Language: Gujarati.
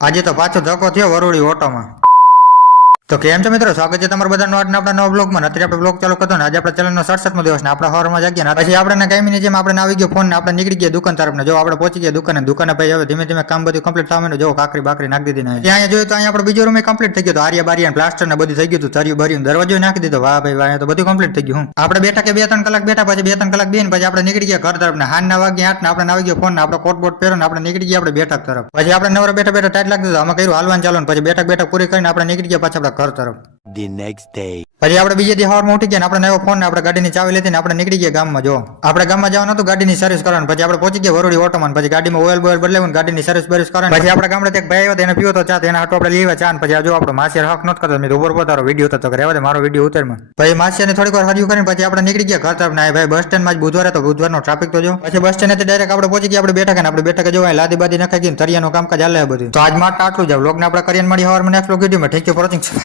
આજે તો પાછો ધક્કો થયો વરુડી ઓટોમાં. તો કેમ છો મિત્રો, સ્વાગત છે તમારા બધાનો આજના આપણા નવા બ્લોગમાં. અત્યારે આપણે બ્લોગ ચાલુ કરતો ને આજે આપણે ચેનલનો 67મો દિવસ ને આપણા સવારમાં જાગ્યા ને પછી આપણે કાયમીની જેમ આપણે આવી ગયો ફોન ને આપણે નીકળી ગયા દુકાન તરફ ને જો આપણે પહોંચી ગયા દુકાને ભાઈ હવે ધીમે ધીમે કામ બધું કમ્પ્લીટ થવા માંડ્યું. જો કાકરી બાકરી નાખી દીધી ને ત્યાં જોયું તો અહીંયા આપણે બીજો રૂમ કમ્પ્લીટ થઈ ગયો તો આરિયા બારિયા પ્લાસ્ટર ને બધું થઈ ગયું હતું. તર્યું ભર્યું દરવાજો નાખી દીધો. વાહ ભાઈ વાહ, તો બધું કમ્પ્લીટ થઈ ગયું. આપણે બેઠા કે 2-3 કલાક બેઠા પછી 2-3 કલાક બેન પછી આપણે નીકળી ગયા ઘર તરફ ને હાનના વાગ્યા 8 ને આપણે આવી ગયો ફોન ને આપણે કોટ બોટ પહેરો ને આપણે નીકળી ગયા આપણે બેઠક તરફ. પછી આપણે નવરા બેઠા બેઠા ટાઈટ લાગતું અમે કર્યું હાલવાન ચાલો ને પછી બેઠક પૂરી કરીને આપણે નીકળી ગયા પાછા આપણા ઘર તરફ. The next day. પછી આપણે બીજે દી સવારમાં ઉઠી ગયા ને આપણે નવો ફોન ને આપણે ગાડીની ચાવી લેતી ને આપણે નીકળી ગયા ગામમાં. જો આપણે ગામમાં જવાનું હતું ગાડીની સર્વિસ કરવાનું. પછી આપણે પહોંચી ગયા વરોડી ઓટોમાં. પછી ગાડીમાં ઓઇલ બોઇલ બદલાવ્યું ગાડીની સર્વિસ બર્વિસ કરવાની. પછી આપણે ગામડે એક ભાઈ આવ્યો એને પીવો તો ચા એના હાટો આપણે લેવા ચા. પછી જો આપણો માસિયાર હક નહોતો કરતો મેં ઉપર પોતારો વિડીયો હતો રહેવા દે મારો વિડીયો ઉતારમાં. પછી માસિયાને થોડીક વાર હર્યું કરીને પછી આપણે નીકળી ગયા ઘર તરફ ને ભાઈ બસ સ્ટેન્ડમાં જ બુધવારે તો બુધવારનો ટ્રાફિક તો જો. પછી બસ સ્ટેન્ડથી ડાયરેક્ટ આપણે પહોંચી ગયા આપણે બેઠક જો લાદી બાદી નખાઈ ગઈ તરિયાનું કામકાજ હાલે બધું. તો આજ માટે આટલું જ વ્લોગને આપણે કરીએ મળી હવાર મને નેક્સ્ટ વિડીયોમાં. ઠીક છે,